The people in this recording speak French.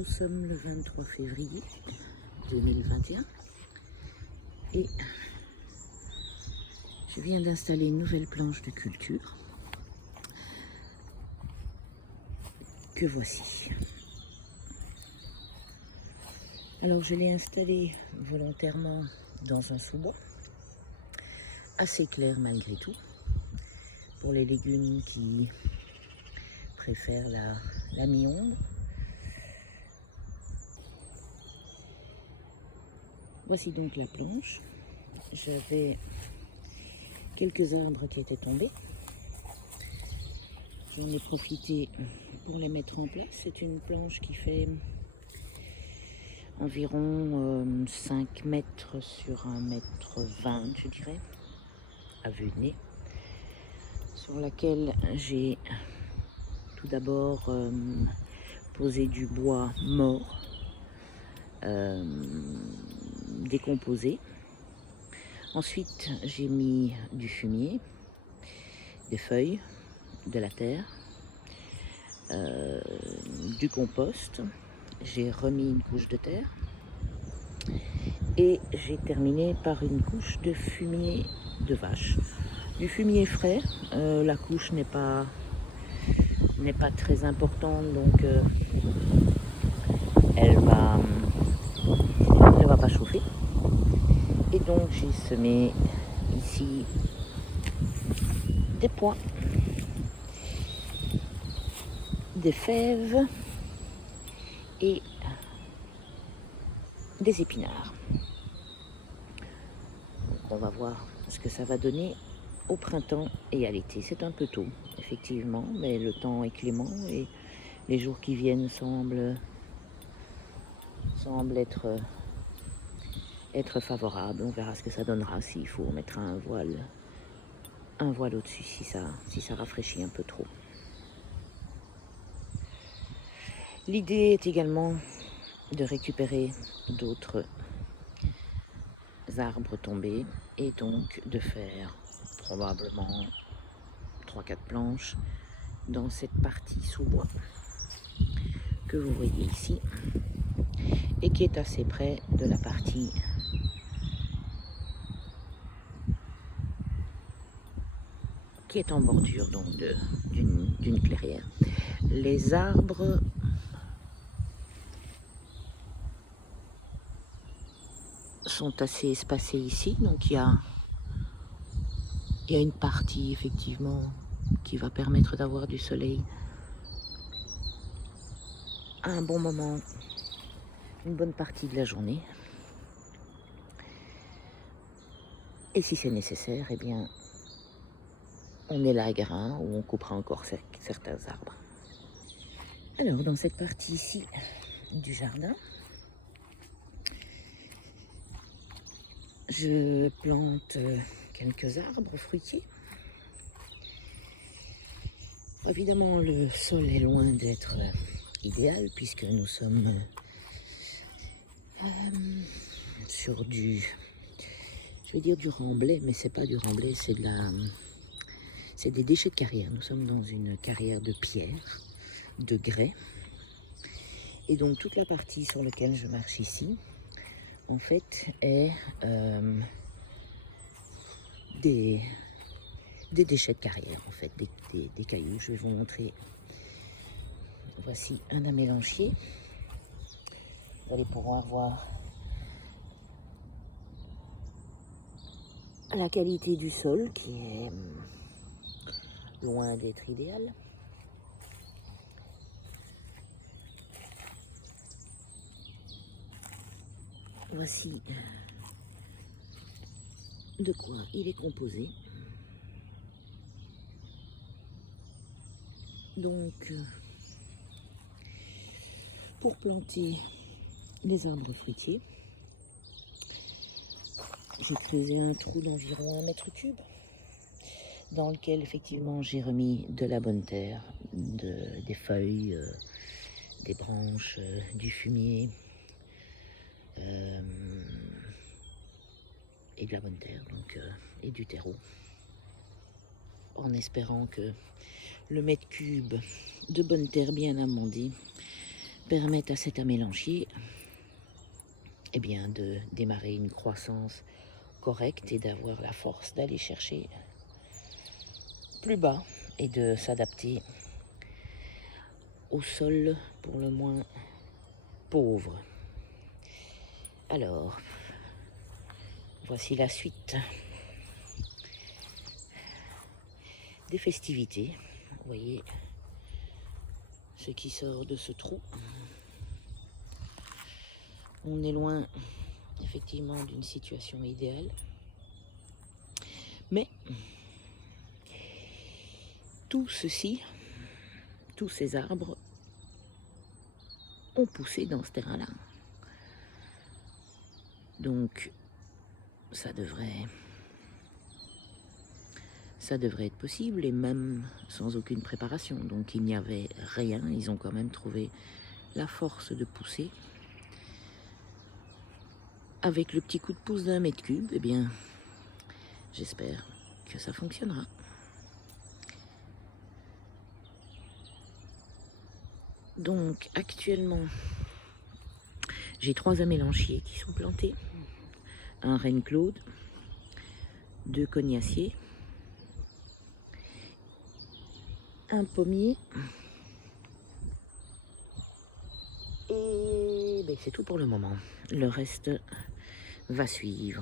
Nous sommes le 23 février 2021 et je viens d'installer une nouvelle planche de culture que voici. Alors je l'ai installée volontairement dans un sous-bois, assez clair malgré tout, pour les légumes qui préfèrent la mi-ombre. Voici donc la planche. J'avais quelques arbres qui étaient tombés. J'en ai profité pour les mettre en place. C'est une planche qui fait environ 5 mètres sur 1,20 m, je dirais, à vue de nez, sur laquelle j'ai tout d'abord posé du bois mort, décomposé. Ensuite, j'ai mis du fumier, des feuilles, de la terre, du compost. J'ai remis une couche de terre et j'ai terminé par une couche de fumier de vache. Du fumier frais, la couche n'est pas très importante, donc elle ne va pas chauffer. Et donc j'ai semé ici des pois, des fèves et des épinards. Donc on va voir ce que ça va donner au printemps et à l'été. C'est un peu tôt, effectivement, mais le temps est clément et les jours qui viennent semblent être favorables. On verra ce que ça donnera, s'il faut mettre un voile au-dessus, si ça rafraîchit un peu trop. L'idée est également de récupérer d'autres arbres tombés et donc de faire probablement 3-4 planches dans cette partie sous bois que vous voyez ici et qui est assez près de la partie qui est en bordure donc d'une clairière. Les arbres sont assez espacés ici, donc il y a une partie effectivement qui va permettre d'avoir du soleil à un bon moment, une bonne partie de la journée. Et si c'est nécessaire, eh bien, on élaguera ou on coupera encore certains arbres. Alors, dans cette partie ici du jardin, je plante quelques arbres fruitiers. Évidemment, le sol est loin d'être idéal puisque nous sommes sur du remblai, mais c'est pas du remblai, c'est des déchets de carrière. Nous sommes dans une carrière de pierre, de grès, et donc toute la partie sur laquelle je marche ici, en fait, est des déchets de carrière, en fait, des cailloux. Je vais vous montrer. Voici un amélanchier. Vous allez pouvoir voir la qualité du sol qui est loin d'être idéale. Voici de quoi il est composé. Donc, pour planter les arbres fruitiers, j'ai creusé un trou d'environ 1 m3 dans lequel effectivement j'ai remis de la bonne terre, des feuilles, des branches, du fumier et de la bonne terre, donc, et du terreau, en espérant que le mètre cube de bonne terre bien amendée permettent à cet amélanchier eh bien, de démarrer une croissance correcte et d'avoir la force d'aller chercher plus bas et de s'adapter au sol pour le moins pauvre. Alors, voici la suite des festivités. Vous voyez ce qui sort de ce trou. On est loin, effectivement, d'une situation idéale. Mais tout ceci, tous ces arbres ont poussé dans ce terrain-là. Donc, ça devrait être possible, et même sans aucune préparation. Donc il n'y avait rien, ils ont quand même trouvé la force de pousser. Avec le petit coup de pouce d'un mètre cube, eh bien, j'espère que ça fonctionnera. Donc actuellement, j'ai 3 amélanchiers qui sont plantés. Un Reine Claude, 2 cognaciers, un pommier, et ben, c'est tout pour le moment. Le reste va suivre.